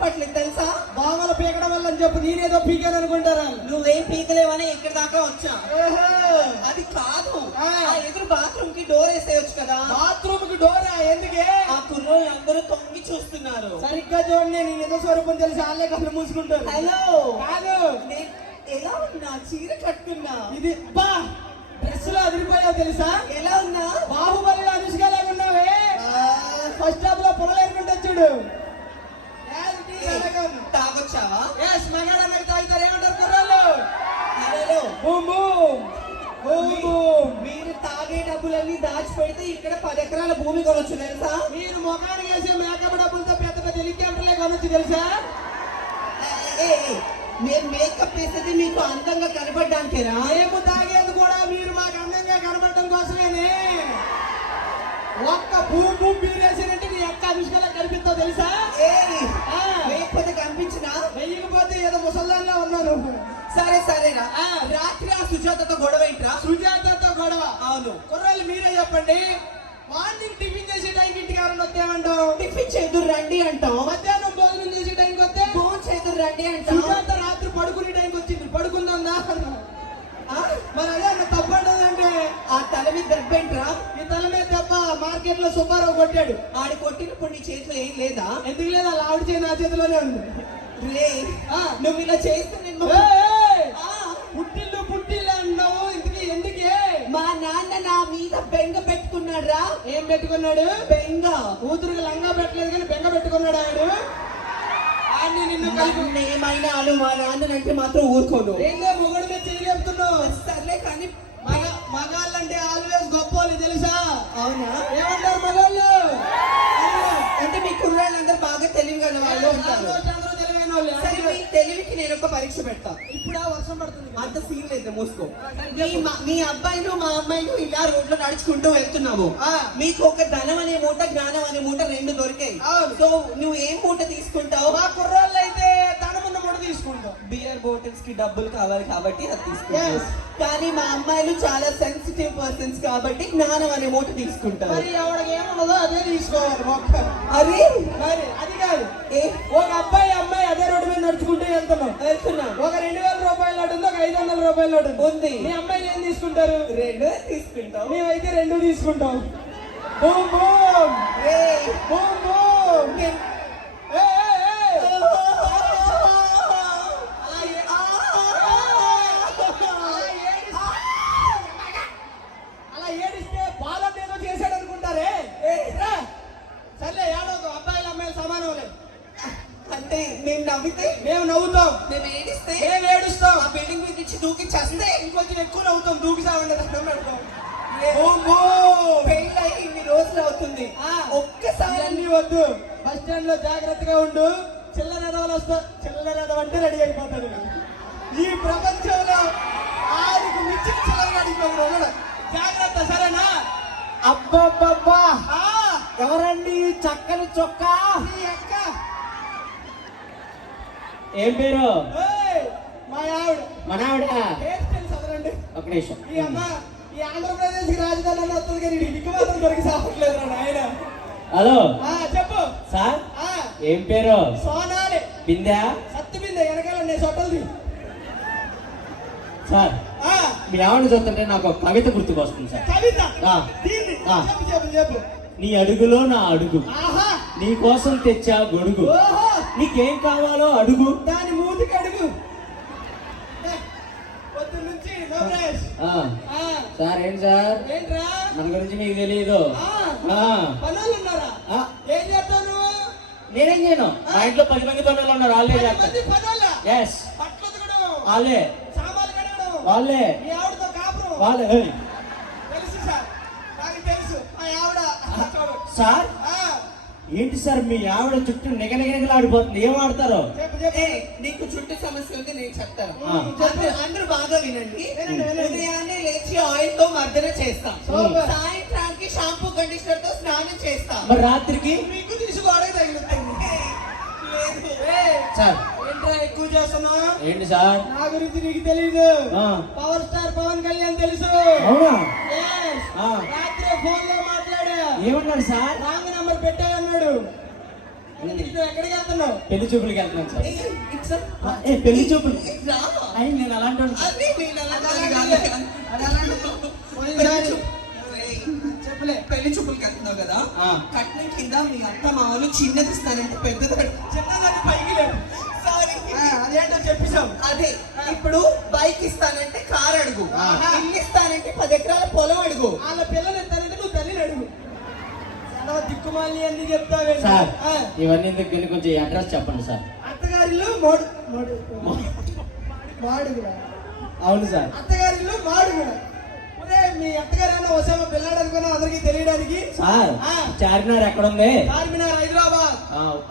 కనపట్లేదు తెలుసా? బావలు పీకడం వల్ల అని చెప్పు నేనేదో పీకాను అనుకుంటారా? నువ్వేం పీకలేవని ఇక్కడ దాకా వచ్చా. అది కాదు, ఎదురు బాత్రూమ్ కి డోర్ వేసేయచ్చు కదా. బాత్రూమ్ కి డోరా? ఎందుకే? ఆ కుర్రోళ్ళు అందరూ తొంగి చూస్తున్నారు. సరిగ్గా చూడండి, నేను ఏదో స్వరూపం తెలిసి వాళ్ళే కళ్ళు మూసుకుంటారు. హలో కాదు, ఎలా ఉన్నా? చీర కట్టుకున్నా. ఇది బా డ్రెస్ లో అదిరిపోయావు తెలుసా? ఎలా ఉన్నా? బాహుబలిలో అనుష్కలాగా ఉన్నావే. ఫస్ట్ హాఫ్ లో పొలలేరుకుంటే చూడు. తాగొచ్చావా? మగాడన్నకి తాగుతారు. ఏమంటారు కుర్రాళ్ళు? మీరు తాగే డబ్బులన్నీ దాచిపెడితే ఇక్కడ 10 ఎకరాల భూమి కొనొచ్చు తెలుసా? మీరు మొఖానికి వేసే మేకప్ డబ్బులతో పెద్ద పెద్ద హెలికాప్టర్లే కొనొచ్చు తెలుసా? నేను మేకప్ వేసేది మీకు అందంగా కనపడ్డానికేనా? మేము తాగేది కూడా మీరు మాకు అందంగా కనపడటం కోసమేనే. ఒక్క భూమి బీరేసినట్టు నీ ఎక్క అనుష్కలా కనిపిస్తావు తెలుసా? లేకపోతే కనిపించినా? వెయ్యకపోతే ఏదో ముసల్దాన్లా ఉన్నాను. సరేరా, రాత్రి ఆ సుజాతతో గొడవ ఏంట్రా? సుజాతతో గొడవ? అవును. కుర్రాళ్ళు మీరే చెప్పండి. మార్నింగ్ టిఫిన్ చేసే టైంకి ఇంటికి ఎవరన్నా వస్తేమంటావు? టిఫిన్ చేదురు రండి అంటాం. మధ్యాహ్నం భోజనం చేసే టైంకి వస్తే ఫోన్ చేదురు రండి అంటాం. సుజాత రాత్రి పడుకునే టైంకి వచ్చింది, పడుకుందా? మరి అదే అన్న తప్పంటే ఆ తల మీద దెబ్బేంట్రా? ఈ తల మీద దెబ్బ మార్కెట్ లో సుబ్బారావు కొట్టాడు. ఆడి కొట్టినప్పుడు నీ చేతిలో ఏం లేదా? ఎందుకు లేదా? ఆవిడ చేయి నా చేతిలోనే ఉంది. నువ్వు ఇలా చేస్తే నేను పుట్టిల్లు అన్నావు. ఇంతకీ ఎందుకే? మా నాన్న నా మీద బెంగ పెట్టుకున్నాడు రా. ఏం పెట్టుకున్నాడు? బెంగ. కూతురుకి లంగా పెట్టలేదు కానీ బెంగ పెట్టుకున్నాడు ఆడు. ఆడిని నిన్ను కలిపి ఏమైనా అను, మా నాన్నంటే మాత్రం ఊరుకోను. ఏందో మొగడు మీద చెప్తున్నావు. సర్లే కానీ మగాళ్ళంటే ఆల్వేస్ గొప్పలు తెలుసా? అవునా? ఏమంటారు మగాళ్ళు? అంటే మీ కుర్రాళ్ళందరూ బాగా తెలివి కదా వాళ్ళు ఉంటారు. సరే, మీ తెలివికి నేను ఒక పరీక్ష పెడతా. ఇప్పుడు వర్షం పడుతుంది, అంత సీన్ లేదు, మూసుకో. మీ అబ్బాయిలు మా అమ్మాయిలు ఇలా రోడ్లో నడుచుకుంటూ వెళ్తున్నాము. మీకు ఒక ధనం అనే మూట, జ్ఞానం అనే మూట 2 దొరికాయి. సో నువ్వు ఏం మూట తీసుకుంటావు? మా కుర్రాళ్ళు అయితే ధనం ఉన్న మూట తీసుకుంటాం. బియర్ బాటిల్స్ కి డబ్బులు కావాలి కాబట్టి అది తీసుకుంటాం. కానీ మా అమ్మాయిలు చాలా సెన్సిటివ్ పర్సన్స్ కాబట్టి జ్ఞానం అనే మూట తీసుకుంటారు. మరి ఎవరికి ఏమున్నదో అదే తీసుకోవాలి. అది మరి అది కాదు. ఒక అబ్బాయి అమ్మాయి అదే రోడ్డు మీద నడుచుకుంటూ వెళ్తున్నాం. ఒక 2000 రూపాయల నోటు ఉంది, ఒక 500 రూపాయల నోటు ఉంది. మీ అమ్మాయిలు ఏం తీసుకుంటారు? 2 తీసుకుంటాం. మేమైతే 2 తీసుకుంటాం. Boom boom boom boom. అలా ఏడిస్తే బాలం ఏదో చేశాడు అనుకుంటారే. సర్లే, ఏడవకు. అబ్బాయిలు అమ్మాయిలు సమానం లేదు. అంటే మేము నవ్వితే మేము నవ్వుతాం, మేము ఏడిస్తే మేము ఏడుస్తాం. ఆ బిల్డింగ్ మీద నుంచి దూకి చేస్తే ఇంకొంచెం ఎక్కువ నవ్వుతాం. దూకి సాగండి పెడతాం. పెళ్ళై ఇన్ని రోజులు అవుతుంది. ఒక్కసారి అన్ని వద్దు. బస్ స్టాండ్ లో జాగ్రత్తగా ఉండు. చిల్లర ఎదవలు వస్తా. చిల్లర ఎదవంటే రెడీ అయిపోతాడు. ఈ ప్రపంచంలో ఆడికి మించిన చిల్లర అడిగిపోతాడు. జాగ్రత్త, సరేనా? అబ్బబ్బబ్బా, ఎవరండి చక్కని చొక్కా? అక్క. ఏం పేరు? మా ఆవిడ. మన ఆవిడ? చదవండి. ఒక నిమిషం. ఈ అమ్మ ఈ ఆంధ్రప్రదేశ్ కి రాజధాని వస్తుంది కానీ ఇంటికి మాత్రం దొరికి సాపట్లేదు ఆయన. హలో, చెప్పు సార్. ఏం పేరు? సోనాలి. బిందా? సత్తు బిందె వెనకాలండి సొట్టలు. సార్, మీ ఆవిడ చూస్తుంటే నాకు ఒక కవిత గుర్తుకొస్తుంది సార్. కవిత? చెప్పు. నీ అడుగులో నా అడుగు, నీ కోసం తెచ్చా గొడుగు, నీకేం కావాలో అడుగు, దాని మూతికి అడుగు. సార్. ఏంటి సార్? ఏంట్రా మన గురించి మీకు తెలియదు. పనులు ఉన్నారా? ఏం చేస్తాను? నేనేం చేయను. మా ఇంట్లో 10 మంది పనులు ఉన్నారు. వాళ్ళే చేస్తారు. ఎస్, వాళ్ళే వాళ్ళే వాళ్ళే. సార్, ఏంటి సార్ మీ ఆవిడ చుట్టూ నిగనిగనిగలాడిపోతుంది? ఏం ఆడతారు? నీకు చుట్టూ సమస్య ఉంది, నేను చెప్తాను. అందరూ బాగా వినండి. ఉదయాన్నే లేచి ఆయిల్ తో మర్దన చేస్తాం. సాయంత్రానికి షాంపూ కండిషనర్ తో స్నానం చేస్తాం. మరి రాత్రికి మీకు తీసుకోవడానికి తగిలింది. సార్, ఏంట్రా ఎక్కువ చేస్తున్నా? ఏంటి సార్? నా గురించి నీకు తెలీదు. పవర్ స్టార్ పవన్ కళ్యాణ్ తెలుసు. అవునా? రాత్రి ఫోన్ లో మాట్లాడా. ఏమన్నాడు సార్? Wrong number పెట్టాయన్నాడు. నువ్వు ఎక్కడికి వెళ్తున్నావు? పెళ్లి చూపులకి వెళ్తున్నాను సార్. ఏయ్, ఇట్స్ ఆ, ఏ పెళ్లి చూపులు రా. అయ్యి నేను అలాంటి వాడిని. అది నేను అలా అది కాదు. అది అలాంటి పెళ్లి చూపు- ఏయ్, చెప్పులే. పెళ్లి చూపులకి వెళ్తున్నావు కదా ఆ. కట్నం కింద మీ అత్త మామలు చిన్నది ఇస్తానంటే పెద్దది చిన్నదాన్ని పైకి లేవు. సారీ అదేంటో చెప్పేశాం. అదే ఇప్పుడు బైక్ ఇస్తానంటే కార్ అడుగు ఆ. ఇల్లు ఇస్తానంటే 10 ఎకరాల పొలం అడుగు వాళ్ళ పిల్లలు ఎత్తానంటే నువ్వు తల్లిని అడుగు. చాలా దిక్కుమాలి అన్ని చెప్తావే. సార్ ఇవన్నీ ఎందుకు కానీ కొంచెం అడ్రస్ చెప్పండి సార్. అత్తగారిల్లు మాడుగుల. అవును సార్. అత్తగారిల్లు మాడుగుల. ఒరే మీ అత్తగారైనా వసామా పిల్లాడు అనుకున్నా అందరికి తెలియడానికి. సార్ ఆ. చార్మినార్ ఎక్కడుంది? చార్మినార్ హైదరాబాద్,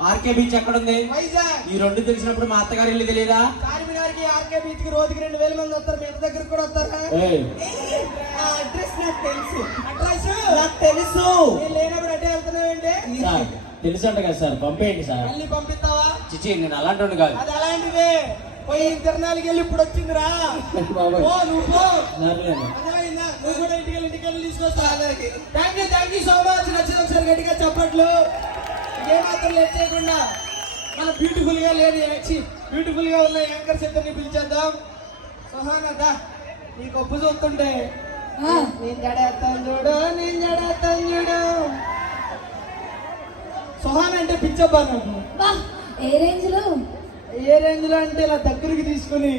ఆర్కే బీచ్ ఎక్కడుంది? వైజాగ్. ఈ రెండు తెలిసినప్పుడు మా అత్తగారి ఇల్లు తెలియదా? చార్మినార్ కి ఆర్కే బీచ్ కి రోజుకి 2000 మంది వస్తారు. మీ ఇంటి దగ్గరికి కూడా వస్తారా? ఏయ్, ఏయ్, ఆ అడ్రస్ నాకు తెలుసు అడ్రస్ నాకు తెలుసు నేను లేనప్పుడు అట్టే వెళ్తున్నావేంటి? సార్ తెలుసు అంట కదా సార్, పంపేయండి సార్. మళ్ళీ పంపిస్తావా? చిచి నేను అలాంటి వాడిని కాదు. అది అలాంటిదే. పోయి తిరణాలకి వెళ్ళి ఇప్పుడు వచ్చిందిరా. బాబోయ్. ఓ నువ్వు పో. సర్లేండి. అర్థమైందా? నువ్వు కూడా ఇంటికి తీసుకొస్తా. Thank you so much. నచ్చిన ఒకసారి గట్టిగా చెప్పట్లు. ఏమాత్రం లేట్ చేయకుండా మన బ్యూటిఫుల్ గా బ్యూటిఫుల్ గా ఉన్న యాంకర్స్ ఇద్దరిని పిలిచేద్దాం. సుహానా నీ గొప్ప చూస్తుంటే నేను జడేస్తాను చూడు, సుహానా అంటే పిచ్చబ్బా నాకు. బా, ఏ రేంజ్ లో? ఏ రేంజ్ లో అంటే ఇలా దగ్గరికి తీసుకుని,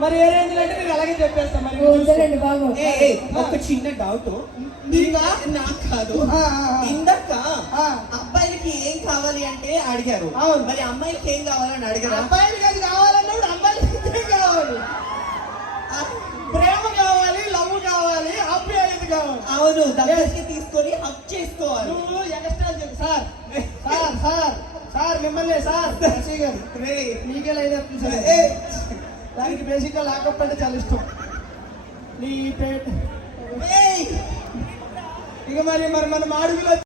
మరి ఏ రేంజ్ లో అంటే నేను అలాగే చెప్పేస్తా. మరి నువ్వు చూసుకో. వద్దులేండి బాబు. ఒక చిన్న డౌట్ నీకా? నాకు కాదు ఆ. ఇందాక ఆ. అబ్బాయిలకి ఏం కావాలి అంటే అడిగారు అవును. మరి అమ్మాయిలకి ఏం కావాలని అడిగారు అబ్బాయిలకి అది కావాలన్నప్పుడు అమ్మాయిలకి ఇదే కావాలి. ప్రేమ కావాలి, లవ్ కావాలి, ఆప్యాయత కావాలి. అవును దగ్గరికి తీసుకొని హక్ చేసుకోవాలి నువ్వు ఎక్స్ట్రా చెప్పు. సార్ మిమ్మల్ని సార్ శశి గారు మీకే లైన్ వస్తుంది సార్. దానికి బేసిక్ గా లాకప్ అంటే చాలా ఇష్టం. నీ పేట ఏయ్! ఇక మరి మన మాడుగులో